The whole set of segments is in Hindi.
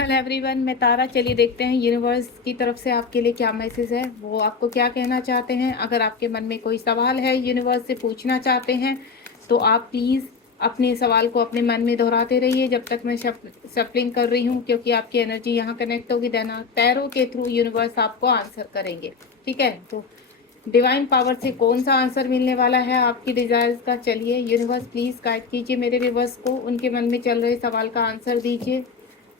हेलो एवरीवन, मैं तारा। चलिए देखते हैं यूनिवर्स की तरफ से आपके लिए क्या मैसेज है, वो आपको क्या कहना चाहते हैं। अगर आपके मन में कोई सवाल है यूनिवर्स से पूछना चाहते हैं तो आप प्लीज़ अपने सवाल को अपने मन में दोहराते रहिए जब तक मैं सफलिंग कर रही हूँ, क्योंकि आपकी एनर्जी यहाँ कनेक्ट होगी। देन टैरो के थ्रू यूनिवर्स आपको आंसर करेंगे। ठीक है, तो डिवाइन पावर से कौन सा आंसर मिलने वाला है आपकी डिजायर्स का। चलिए यूनिवर्स प्लीज़ गाइड कीजिए मेरे व्यूवर्स को, उनके मन में चल रहे सवाल का आंसर दीजिए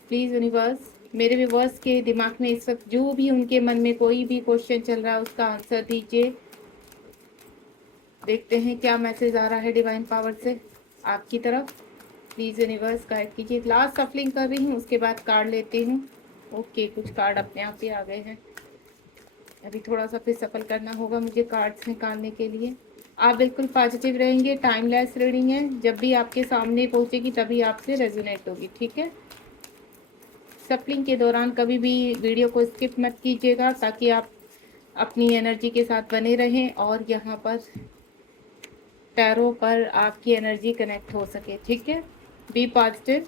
प्लीज़ यूनिवर्स। मेरे व्यूवर्स के दिमाग में इस वक्त जो भी उनके मन में कोई भी क्वेश्चन चल रहा है उसका आंसर दीजिए। देखते हैं क्या मैसेज आ रहा है डिवाइन पावर से आपकी तरफ। प्लीज़ यूनिवर्स गाइड कीजिए। लास्ट सफलिंग कर रही हूँ, उसके बाद कार्ड लेती हूँ। ओके, कुछ कार्ड अपने आप ही आ गए हैं। अभी थोड़ा सा फिर सफल करना होगा मुझे कार्ड्स निकालने के लिए। आप बिल्कुल पॉजिटिव रहेंगे। टाइमलेस रीडिंग है, जब भी आपके सामने पहुँचेगी तभी आपसे रेजोनेट होगी। ठीक है, सफलिंग के दौरान कभी भी वीडियो को स्किप मत कीजिएगा ताकि आप अपनी एनर्जी के साथ बने रहें और यहाँ पर टैरो पर आपकी एनर्जी कनेक्ट हो सके। ठीक है, बी पॉजिटिव।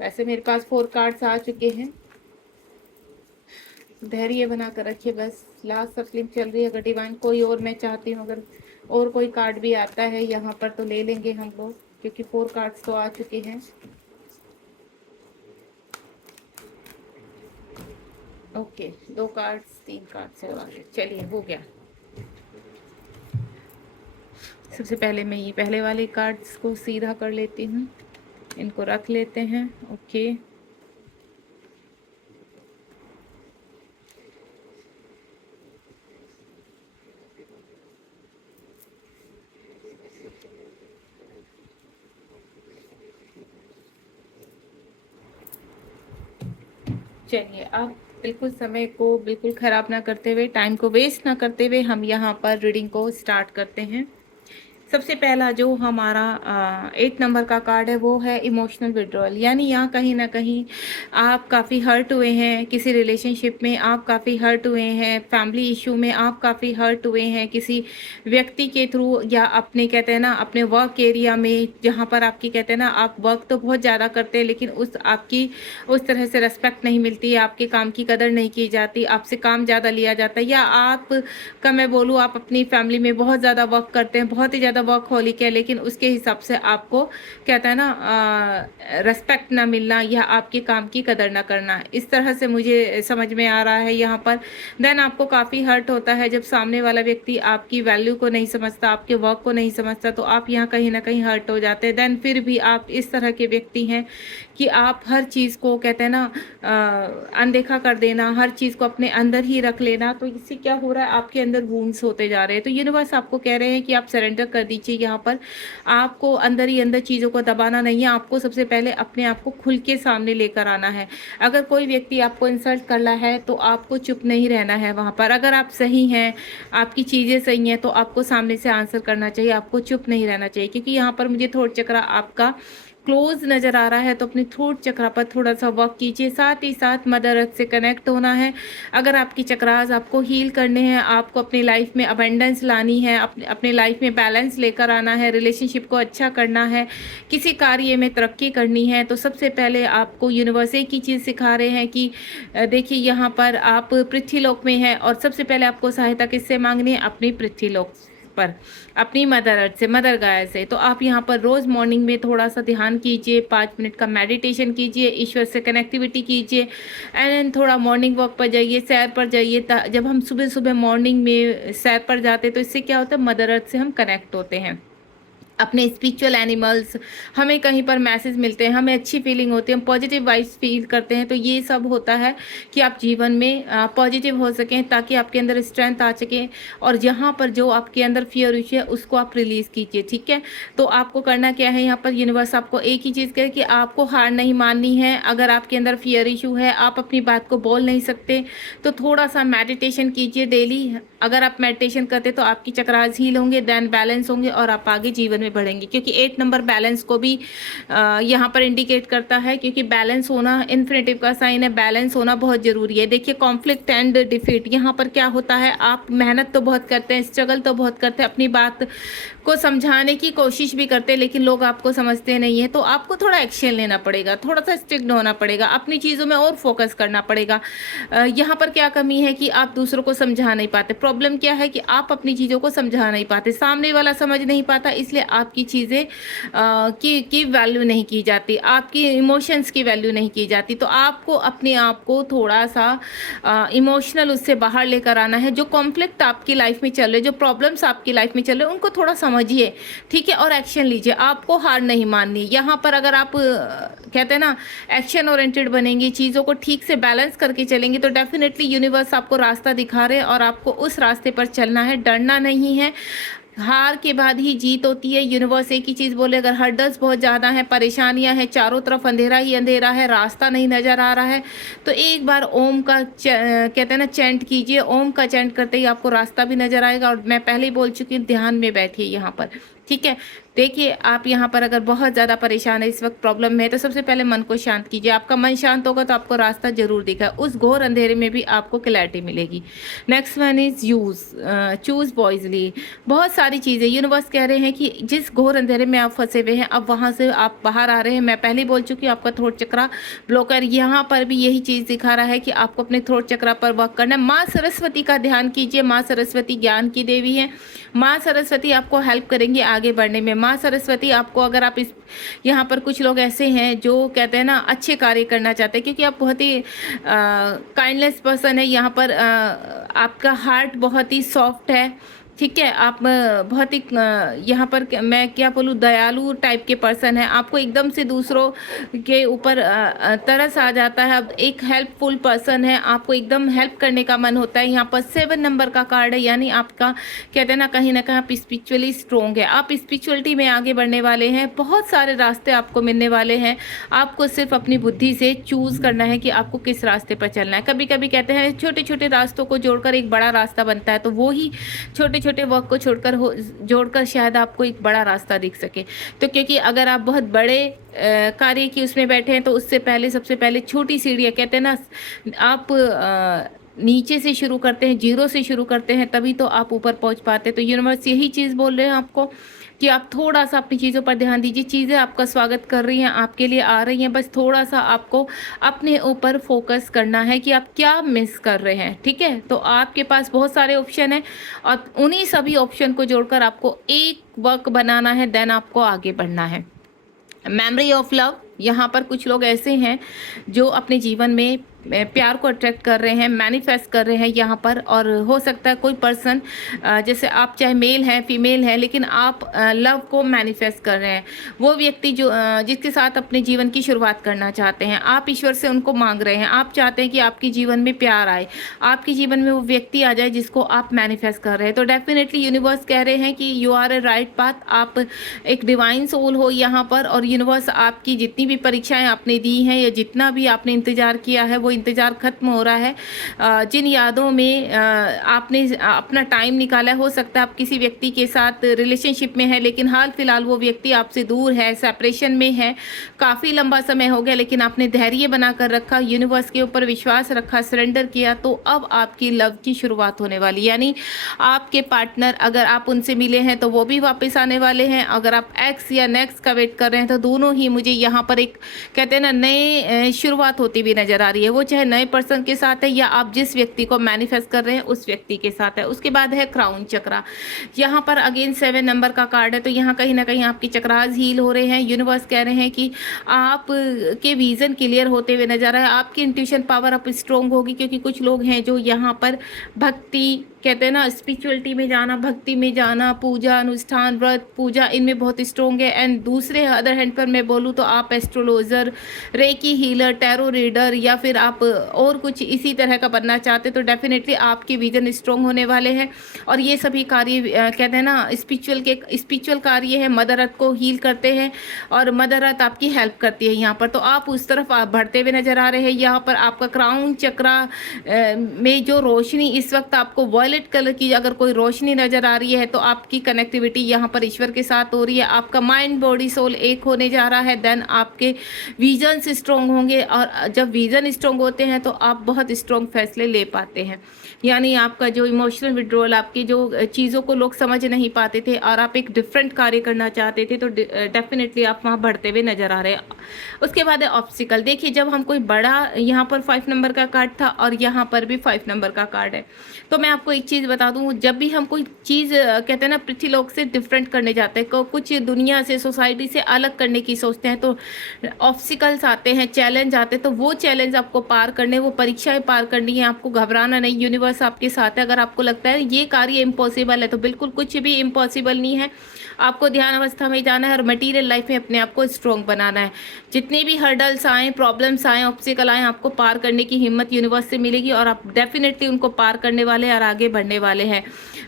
वैसे मेरे पास 4 कार्ड्स आ चुके हैं, धैर्य बना कर रखिए। बस लास्ट सफलिंग चल रही है। अगर डिवाइन कोई और मैं चाहती हूँ, अगर और कोई कार्ड भी आता है यहाँ पर तो ले लेंगे हम लोग, क्योंकि 4 कार्ड्स तो आ चुके हैं। ओके, 2 कार्ड्स 3 कार्ड्स है। चलिए हो गया। सबसे पहले मैं ये पहले वाले कार्ड्स को सीधा कर लेती हूँ, इनको रख लेते हैं। ओके, चलिए अब बिल्कुल समय को बिल्कुल ख़राब ना करते हुए, टाइम को वेस्ट ना करते हुए हम यहाँ पर रीडिंग को स्टार्ट करते हैं। सबसे पहला जो हमारा 8 नंबर का कार्ड है वो है इमोशनल विड्रॉल। यानी यहाँ कहीं ना कहीं आप काफ़ी हर्ट हुए हैं, किसी रिलेशनशिप में आप काफ़ी हर्ट हुए हैं, फैमिली इशू में आप काफ़ी हर्ट हुए हैं किसी व्यक्ति के थ्रू, या अपने कहते हैं ना अपने वर्क एरिया में, जहाँ पर आपकी कहते हैं ना आप वर्क तो बहुत ज़्यादा करते हैं लेकिन आपकी उस तरह से रिस्पेक्ट नहीं मिलती है, आपके काम की कदर नहीं की जाती, आपसे काम ज़्यादा लिया जाता है, या आप का मैं बोलूँ आप अपनी फैमिली में बहुत ज़्यादा वर्क करते हैं, बहुत ही ज़्यादा वर्कहोलिक है, लेकिन उसके हिसाब से आपको कहता है ना रेस्पेक्ट ना मिलना या आपके काम की कदर ना करना, इस तरह से मुझे समझ में आ रहा है यहाँ पर। देन आपको काफ़ी हर्ट होता है जब सामने वाला व्यक्ति आपकी वैल्यू को नहीं समझता, आपके वर्क को नहीं समझता, तो आप यहाँ कहीं ना कहीं हर्ट हो जाते हैं। देन फिर भी आप इस तरह के व्यक्ति हैं कि आप हर चीज़ को कहते हैं ना अनदेखा कर देना, हर चीज़ को अपने अंदर ही रख लेना, तो इससे क्या हो रहा है आपके अंदर वुंड्स होते जा रहे हैं। तो यूनिवर्स आपको कह रहे हैं कि आप सरेंडर कर दीजिए। यहाँ पर आपको अंदर ही अंदर चीज़ों को दबाना नहीं है, आपको सबसे पहले अपने आप को खुल के सामने लेकर आना है। अगर कोई व्यक्ति आपको इंसल्ट कर रहा है तो आपको चुप नहीं रहना है वहाँ पर। अगर आप सही हैं, आपकी चीज़ें सही हैं, तो आपको सामने से आंसर करना चाहिए, आपको चुप नहीं रहना चाहिए। क्योंकि यहाँ पर मुझे थ्रोट चक्र आपका क्लोज नज़र आ रहा है, तो अपने थ्रोट चक्र पर थोड़ा सा वर्क कीजिए। साथ ही साथ मदर अर्थ से कनेक्ट होना है। अगर आपकी चक्रास आपको हील करने हैं, आपको अपनी लाइफ में अबेंडेंस लानी है, अपने लाइफ में बैलेंस लेकर आना है, रिलेशनशिप को अच्छा करना है, किसी कार्य में तरक्की करनी है, तो सबसे पहले आपको यूनिवर्स एक ही चीज़ सिखा रहे हैं कि देखिए यहाँ पर आप पृथ्वीलोक में हैं और सबसे पहले आपको सहायता किससे मांगनी है, अपनी पृथ्वीलोक पर, अपनी मदर अर्थ से, मदर गाय से। तो आप यहाँ पर रोज़ मॉर्निंग में थोड़ा सा ध्यान कीजिए, 5 मिनट का मेडिटेशन कीजिए, ईश्वर से कनेक्टिविटी कीजिए, एंड थोड़ा मॉर्निंग वॉक पर जाइए, सैर पर जाइए। जब हम सुबह सुबह मॉर्निंग में सैर पर जाते हैं तो इससे क्या होता है, मदर अर्थ से हम कनेक्ट होते हैं। अपने स्पिरिचुअल एनिमल्स, हमें कहीं पर मैसेज मिलते हैं, हमें अच्छी फीलिंग होती है, हम पॉजिटिव वाइब्स फील करते हैं। तो ये सब होता है कि आप जीवन में पॉजिटिव हो सकें, ताकि आपके अंदर स्ट्रेंथ आ सके, और जहाँ पर जो आपके अंदर फियर इशू है उसको आप रिलीज़ कीजिए। ठीक है, तो आपको करना क्या है, यहाँ पर यूनिवर्स आपको एक ही चीज़ कहे कि आपको हार नहीं माननी है। अगर आपके अंदर फियर इशू है, आप अपनी बात को बोल नहीं सकते, तो थोड़ा सा मेडिटेशन कीजिए डेली। अगर आप मेडिटेशन करते तो आपकी चक्रास हील होंगे, देन बैलेंस होंगे और आप आगे जीवन में बढ़ेंगे, क्योंकि 8 नंबर बैलेंस को भी यहाँ पर इंडिकेट करता है, क्योंकि बैलेंस होना इन्फिनिटिव का साइन है, बैलेंस होना बहुत ज़रूरी है। देखिए कॉन्फ्लिक्ट एंड डिफीट, यहाँ पर क्या होता है, आप मेहनत तो बहुत करते हैं, स्ट्रगल तो बहुत करते हैं, अपनी बात को समझाने की कोशिश भी करते हैं, लेकिन लोग आपको समझते नहीं है, तो आपको थोड़ा एक्शन लेना पड़ेगा, थोड़ा सा स्ट्रिक्ट होना पड़ेगा, अपनी चीज़ों में और फोकस करना पड़ेगा। यहाँ पर क्या कमी है कि आप दूसरों को समझा नहीं पाते। प्रॉब्लम क्या है कि आप अपनी चीज़ों को समझा नहीं पाते, सामने वाला समझ नहीं पाता, इसलिए आपकी चीज़ें की वैल्यू नहीं की जाती, आपकी इमोशंस की वैल्यू नहीं की जाती। तो आपको अपने आप को थोड़ा सा इमोशनल उससे बाहर लेकर आना है। जो कॉन्फ्लिक्ट आपकी लाइफ में चल रहे, जो प्रॉब्लम्स आपकी लाइफ में चल रहे, उनको थोड़ा समझिए, ठीक है, और एक्शन लीजिए। आपको हार नहीं माननी। यहाँ पर अगर आप कहते हैं ना एक्शन ओरिएंटेड बनेंगे, चीज़ों को ठीक से बैलेंस करके चलेंगे, तो डेफिनेटली यूनिवर्स आपको रास्ता दिखा रहे हैं और आपको उस रास्ते पर चलना है, डरना नहीं है। हार के बाद ही जीत होती है। यूनिवर्स एक ही चीज़ बोले, अगर हर्डल्स बहुत ज़्यादा हैं, परेशानियां हैं, चारों तरफ अंधेरा ही अंधेरा है, रास्ता नहीं नज़र आ रहा है, तो एक बार ओम का कहते हैं ना चैंट कीजिए। ओम का चैंट करते ही आपको रास्ता भी नज़र आएगा। और मैं पहले ही बोल चुकी हूँ, ध्यान में बैठिए यहाँ पर, ठीक है। देखिए आप यहाँ पर अगर बहुत ज़्यादा परेशान है, इस वक्त प्रॉब्लम में है, तो सबसे पहले मन को शांत कीजिए। आपका मन शांत होगा तो आपको रास्ता जरूर दिखा, उस घोर अंधेरे में भी आपको क्लैरिटी मिलेगी। Next one is choose wisely. बहुत सारी चीज़ें यूनिवर्स कह रहे हैं कि जिस घोर अंधेरे में आप फंसे हुए हैं, अब वहाँ से आप बाहर आ रहे हैं। मैं पहले बोल चुकी हूँ, आपका थ्रोट चक्रा ब्लॉकर, यहाँ पर भी यही चीज़ दिखा रहा है कि आपको अपने थ्रोट चक्रा पर वर्क करना है। माँ सरस्वती का ध्यान कीजिए। माँ सरस्वती ज्ञान की देवी है। माँ सरस्वती आपको हेल्प करेंगी आगे बढ़ने में। माँ सरस्वती आपको, अगर आप इस यहाँ पर कुछ लोग ऐसे हैं जो कहते हैं ना अच्छे कार्य करना चाहते हैं, क्योंकि आप बहुत ही काइंडलेस पर्सन है। यहाँ पर आपका हार्ट बहुत ही सॉफ्ट है, ठीक है। आप बहुत ही यहाँ पर मैं क्या बोलूँ, दयालु टाइप के पर्सन है। आपको एकदम से दूसरों के ऊपर तरस आ जाता है। अब एक हेल्पफुल पर्सन है, आपको एकदम हेल्प करने का मन होता है। यहाँ पर 7 नंबर का कार्ड है, यानी आपका कहते हैं ना कहीं आप स्पिरिचुअली स्ट्रोंग है, आप स्पिरिचुअलिटी में आगे बढ़ने वाले हैं। बहुत सारे रास्ते आपको मिलने वाले हैं। आपको सिर्फ अपनी बुद्धि से चूज़ करना है कि आपको किस रास्ते पर चलना है। कभी कभी कहते हैं छोटे छोटे रास्तों को जोड़कर एक बड़ा रास्ता बनता है, तो वो ही छोटे छोटे वर्क को जोड़कर शायद आपको एक बड़ा रास्ता दिख सके। तो क्योंकि अगर आप बहुत बड़े कार्य की उसमें बैठे हैं, तो उससे पहले सबसे पहले छोटी सीढ़ियाँ, कहते हैं ना आप नीचे से शुरू करते हैं, जीरो से शुरू करते हैं, तभी तो आप ऊपर पहुंच पाते हैं। तो यूनिवर्स यही चीज़ बोल रहे हैं आपको कि आप थोड़ा सा अपनी चीज़ों पर ध्यान दीजिए। चीज़ें आपका स्वागत कर रही हैं, आपके लिए आ रही हैं, बस थोड़ा सा आपको अपने ऊपर फोकस करना है कि आप क्या मिस कर रहे हैं, ठीक है। तो आपके पास बहुत सारे ऑप्शन हैं और उन्हीं सभी ऑप्शन को जोड़कर आपको एक वर्क बनाना है, देन आपको आगे बढ़ना है। मेमोरी ऑफ लव, यहाँ पर कुछ लोग ऐसे हैं जो अपने जीवन में प्यार को अट्रैक्ट कर रहे हैं, मैनिफेस्ट कर रहे हैं यहाँ पर। और हो सकता है कोई पर्सन, जैसे आप चाहे मेल हैं फीमेल हैं, लेकिन आप लव को मैनिफेस्ट कर रहे हैं। वो व्यक्ति जो जिसके साथ अपने जीवन की शुरुआत करना चाहते हैं, आप ईश्वर से उनको मांग रहे हैं। आप चाहते हैं कि आपके जीवन में प्यार आए, आपके जीवन में वो व्यक्ति आ जाए जिसको आप मैनिफेस्ट कर रहे हैं। तो डेफिनेटली यूनिवर्स कह रहे हैं कि you are a right path. आप एक डिवाइन सोल हो यहाँ पर, और यूनिवर्स आपकी जितनी भी परीक्षाएं आपने दी हैं या जितना भी आपने इंतजार किया है, वो इंतजार खत्म हो रहा है। जिन यादों में आपने अपना टाइम निकाला, हो सकता है आप किसी व्यक्ति के साथ रिलेशनशिप में है, लेकिन हाल फिलहाल वो व्यक्ति आपसे दूर है, सेपरेशन में है, काफ़ी लंबा समय हो गया, लेकिन आपने धैर्य बनाकर रखा, यूनिवर्स के ऊपर विश्वास रखा, सरेंडर किया, तो अब आपकी लव की शुरुआत होने वाली। यानी आपके पार्टनर, अगर आप उनसे मिले हैं तो वो भी वापस आने वाले हैं। अगर आप एक्स या नेक्स्ट का वेट कर रहे हैं, तो दोनों ही मुझे यहाँ पर एक कहते हैं ना नए शुरुआत होती हुई नजर आ रही है। वो चाहे नए पर्सन के साथ है या आप जिस व्यक्ति को मैनिफेस्ट कर रहे हैं उस व्यक्ति के साथ है। उसके बाद है क्राउन चक्रा, यहाँ पर अगेन 7 नंबर का कार्ड है। तो यहाँ कहीं ना कहीं आपकी चक्रास हील हो रहे हैं। यूनिवर्स कह रहे हैं कि आप के विजन क्लियर होते हुए नजर आए, आपकी इंट्यूशन पावर अब स्ट्रोंग होगी। क्योंकि कुछ लोग हैं जो यहाँ पर भक्ति, कहते हैं ना स्पिरिचुअलिटी में जाना, भक्ति में जाना, पूजा अनुष्ठान व्रत पूजा, इनमें बहुत स्ट्रोंग है। एंड दूसरे अदर हैंड पर मैं बोलूँ तो आप astrologer, recce healer, tarot reader, या फिर आप और कुछ इसी तरह का बनना चाहते, तो डेफिनेटली आपके विजन स्ट्रोंग होने वाले हैं। और ये सभी कार्य कहते हैं ना स्पिरिचुअल कार्य है, मदर अर्थ को हील करते हैं और मदर अर्थ आपकी हेल्प करती है यहाँ पर। तो आप उस तरफ आप बढ़ते हुए नजर आ रहे हैं। यहाँ पर आपका क्राउन चक्रा में जो रोशनी इस वक्त आपको वर्ल्ड वायलेट कलर की अगर कोई रोशनी नज़र आ रही है तो आपकी कनेक्टिविटी यहाँ पर ईश्वर के साथ हो रही है। आपका माइंड बॉडी सोल एक होने जा रहा है। देन आपके विजन्स स्ट्रॉन्ग होंगे, और जब विजन स्ट्रॉन्ग होते हैं तो आप बहुत स्ट्रॉन्ग फैसले ले पाते हैं। यानी आपका जो इमोशनल विड्रॉल, आपकी जो चीज़ों को लोग समझ नहीं पाते थे और आप एक डिफरेंट कार्य करना चाहते थे, तो डेफिनेटली आप वहाँ बढ़ते हुए नज़र आ रहे हैं। उसके बाद है ऑब्स्टिकल। देखिए, जब हम कोई बड़ा, यहाँ पर 5 नंबर का कार्ड था और यहाँ पर भी 5 नंबर का कार्ड है, तो मैं आपको एक चीज़ बता दूँ, जब भी हम कोई चीज़ कहते हैं ना पृथ्वीलोक से डिफरेंट करने जाते हैं, कुछ दुनिया से, सोसाइटी से अलग करने की सोचते हैं, तो ऑब्स्टिकल्स आते हैं, चैलेंज आते हैं, तो वो चैलेंज आपको पार करने, वो परीक्षाएं पार करनी है। आपको घबराना नहीं, यूनिवर्स आपके साथ है। अगर आपको लगता है ये कार्य इम्पॉसिबल है, तो बिल्कुल कुछ भी इम्पॉसिबल नहीं है। आपको ध्यान अवस्था में जाना है और मटीरियल लाइफ में अपने आप को स्ट्रॉन्ग बनाना है। जितने भी हर्डल्स आए, प्रॉब्लम्स आए, ऑब्स्टिकल आए, आपको पार करने की हिम्मत यूनिवर्स से मिलेगी और आप डेफिनेटली उनको पार करने वाले और आगे बढ़ने वाले हैं।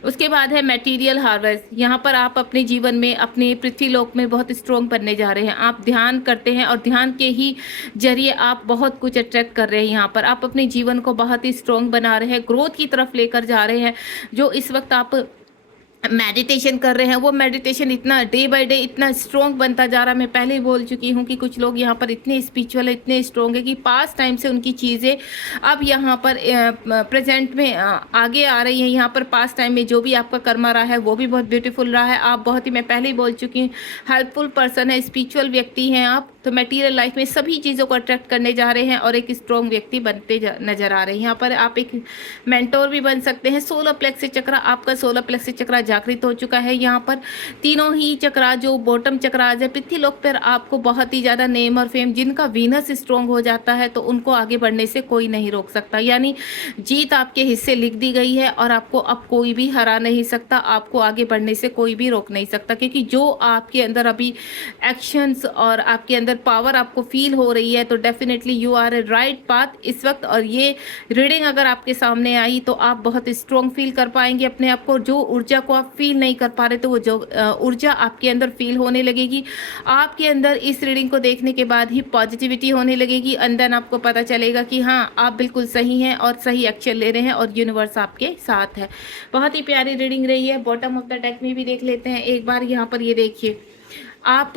उसके बाद है मटेरियल हार्वेस्ट। यहाँ पर आप अपने जीवन में, अपने पृथ्वीलोक में बहुत स्ट्रॉन्ग बनने जा रहे हैं। आप ध्यान करते हैं और ध्यान के ही जरिए आप बहुत कुछ अट्रैक्ट कर रहे हैं। यहाँ पर आप अपने जीवन को बहुत ही स्ट्रॉन्ग बना रहे हैं, ग्रोथ की तरफ लेकर जा रहे हैं। जो इस वक्त आप मेडिटेशन कर रहे हैं, वो मेडिटेशन इतना डे बाय डे इतना स्ट्रॉन्ग बनता जा रहा है। मैं पहले ही बोल चुकी हूँ कि कुछ लोग यहाँ पर इतने स्पिरिचुअल है, इतने स्ट्रॉन्ग है कि पास टाइम से उनकी चीज़ें अब यहाँ पर प्रेजेंट में आगे आ रही हैं। यहाँ पर पास टाइम में जो भी आपका कर्म रहा है वो भी बहुत ब्यूटीफुल रहा है। आप बहुत ही, मैं पहले ही बोल चुकी हूँ, हेल्पफुल पर्सन है, स्पिरिचुअल व्यक्ति हैं आप, तो मटेरियल लाइफ में सभी चीज़ों को अट्रैक्ट करने जा रहे हैं और एक स्ट्रॉन्ग व्यक्ति बनते नजर आ रहे हैं। यहाँ पर आप एक मेंटोर भी बन सकते हैं। सोलर प्लेक्स चक्र, आपका सोलर प्लेक्स चक्र जागृत हो चुका है। यहाँ पर तीनों ही चक्रा, जो बॉटम चक्राज है पृथ्वीलोक पर, आपको बहुत ही ज़्यादा नेम और फेम, जिनका वीनस स्ट्रॉन्ग हो जाता है तो उनको आगे बढ़ने से कोई नहीं रोक सकता। यानी जीत आपके हिस्से लिख दी गई है और आपको अब कोई भी हरा नहीं सकता, आपको आगे बढ़ने से कोई भी रोक नहीं सकता, क्योंकि जो आपके अंदर अभी एक्शंस और आपके अंदर पावर आपको फील हो रही है, तो definitely you are a right path इस वक्त। और ये रीडिंग अगर आपके सामने आई तो आप बहुत स्ट्रॉन्ग फील कर पाएंगे अपने आप को। जो ऊर्जा को आप फील नहीं कर पा रहे, तो वो जो ऊर्जा आपके अंदर फील होने लगेगी। आपके अंदर इस रीडिंग को देखने के बाद ही पॉजिटिविटी होने लगेगी। अंदर आपको पता चलेगा कि हाँ, आप बिल्कुल सही हैं और सही एक्शन ले रहे हैं और यूनिवर्स आपके साथ है। बहुत ही प्यारी रीडिंग रही है। बॉटम ऑफ द डेक में भी देख लेते हैं एक बार। यहाँ पर ये देखिए, आप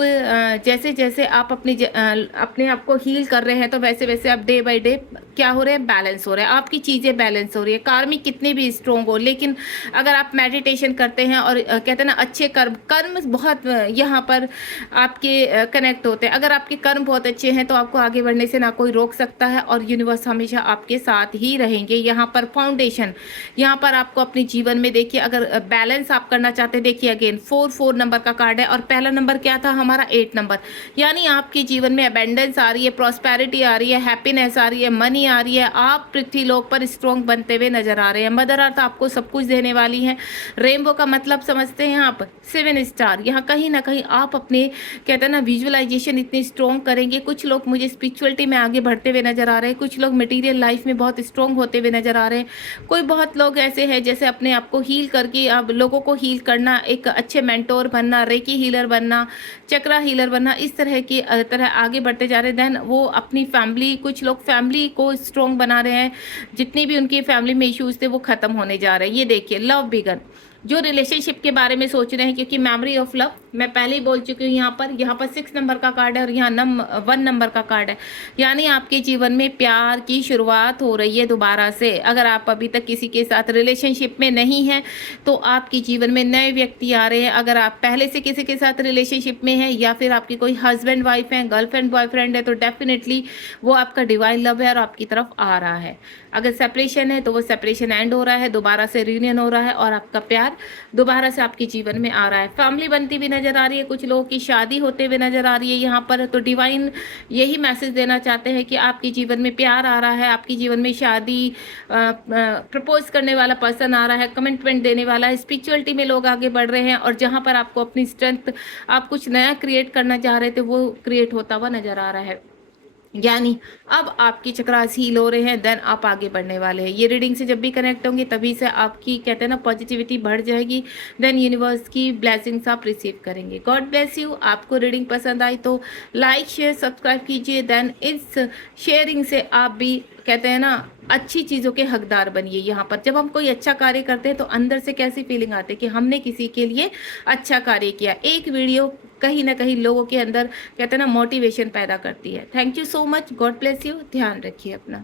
जैसे जैसे आप अपने आप को हील कर रहे हैं, तो वैसे वैसे आप डे बाय डे क्या हो रहे हैं, बैलेंस हो रहे हैं, आपकी चीज़ें बैलेंस हो रही है। कार्मिक कितने भी स्ट्रॉन्ग हो, लेकिन अगर आप मेडिटेशन करते हैं और कहते हैं ना अच्छे कर्म बहुत यहाँ पर आपके कनेक्ट होते हैं। अगर आपके कर्म बहुत अच्छे हैं तो आपको आगे बढ़ने से ना कोई रोक सकता है और यूनिवर्स हमेशा आपके साथ ही रहेंगे। यहाँ पर फाउंडेशन, यहाँ पर आपको अपने जीवन में देखिए, अगर बैलेंस आप करना चाहते हैं, देखिए अगेन 4 नंबर का कार्ड है और पहला नंबर क्या था हमारा, 8 नंबर। यानी आपके जीवन में अबेंडेंस आ रही है, प्रॉस्पेरिटी आ रही है, हैप्पीनेस आ रही है, मनी आ रही है। आप पृथ्वीलोक पर स्ट्रॉन्ग बनते हुए नजर आ रहे हैं। मदर अर्थ आपको सब कुछ देने वाली है। रेनबो का मतलब समझते हैं आप, 7 स्टार। यहाँ कहीं ना कहीं आप अपने कहते हैं ना विजुअलाइजेशन इतनी स्ट्रॉन्ग करेंगे। कुछ लोग मुझे स्पिरिचुअलिटी में आगे बढ़ते हुए नजर आ रहे हैं, कुछ लोग मटेरियल लाइफ में बहुत स्ट्रॉन्ग होते हुए नजर आ रहे हैं। कोई बहुत लोग ऐसे हैं जैसे अपने आप को हील करके अब लोगों को हील करना, एक अच्छे मेंटोर बनना, रेकी हीलर बनना, चक्रा हीलर बनना, इस तरह की तरह आगे बढ़ते जा रहे हैं। देन वो अपनी फैमिली, कुछ लोग फैमिली को स्ट्रॉन्ग बना रहे हैं। जितनी भी उनकी फैमिली में इश्यूज थे वो खत्म होने जा रहे हैं। ये देखिए, लव बिगन, जो रिलेशनशिप के बारे में सोच रहे हैं, क्योंकि मेमोरी ऑफ लव मैं पहले ही बोल चुकी हूँ। यहाँ पर 6 नंबर का कार्ड है और यहाँ 1 नंबर का कार्ड है। यानी आपके जीवन में प्यार की शुरुआत हो रही है दोबारा से। अगर आप अभी तक किसी के साथ रिलेशनशिप में नहीं हैं तो आपके जीवन में नए व्यक्ति आ रहे हैं। अगर आप पहले से किसी के साथ रिलेशनशिप में हैं या फिर आपकी कोई हस्बैंड वाइफ है, गर्लफ्रेंड बॉयफ्रेंड है, तो डेफिनेटली वो आपका डिवाइन लव है और आपकी तरफ आ रहा है। अगर सेपरेशन है तो वो सेपरेशन एंड हो रहा है, दोबारा से रियूनियन हो रहा है और आपका प्यार दोबारा से आपके जीवन में आ रहा है। फैमिली बनती भी नजर आ रही है, कुछ लोगों की शादी होते हुए नजर आ रही है यहाँ पर। तो डिवाइन यही मैसेज देना चाहते हैं कि आपके जीवन में प्यार आ रहा है, आपके जीवन में शादी, प्रपोज करने वाला पर्सन आ रहा है, कमिटमेंट देने वाला है। स्पिरिचुअलिटी में लोग आगे बढ़ रहे हैं और जहाँ पर आपको अपनी स्ट्रेंथ, आप कुछ नया क्रिएट करना चाह रहे थे, वो क्रिएट होता हुआ नजर आ रहा है। यानी अब आपकी चक्रास हील हो रहे हैं, देन आप आगे बढ़ने वाले हैं। ये रीडिंग से जब भी कनेक्ट होंगे तभी से आपकी कहते हैं ना पॉजिटिविटी बढ़ जाएगी। देन यूनिवर्स की ब्लेसिंग्स आप रिसीव करेंगे। God bless you. आपको रीडिंग पसंद आई तो लाइक शेयर सब्सक्राइब कीजिए। देन इस शेयरिंग से आप भी कहते हैं ना अच्छी चीज़ों के हकदार बनिए यहाँ पर। जब हम कोई अच्छा कार्य करते हैं तो अंदर से कैसी फीलिंग आती है कि हमने किसी के लिए अच्छा कार्य किया। एक वीडियो कहीं ना कहीं लोगों के अंदर कहते हैं ना मोटिवेशन पैदा करती है। Thank you so much. God bless you. ध्यान रखिए अपना।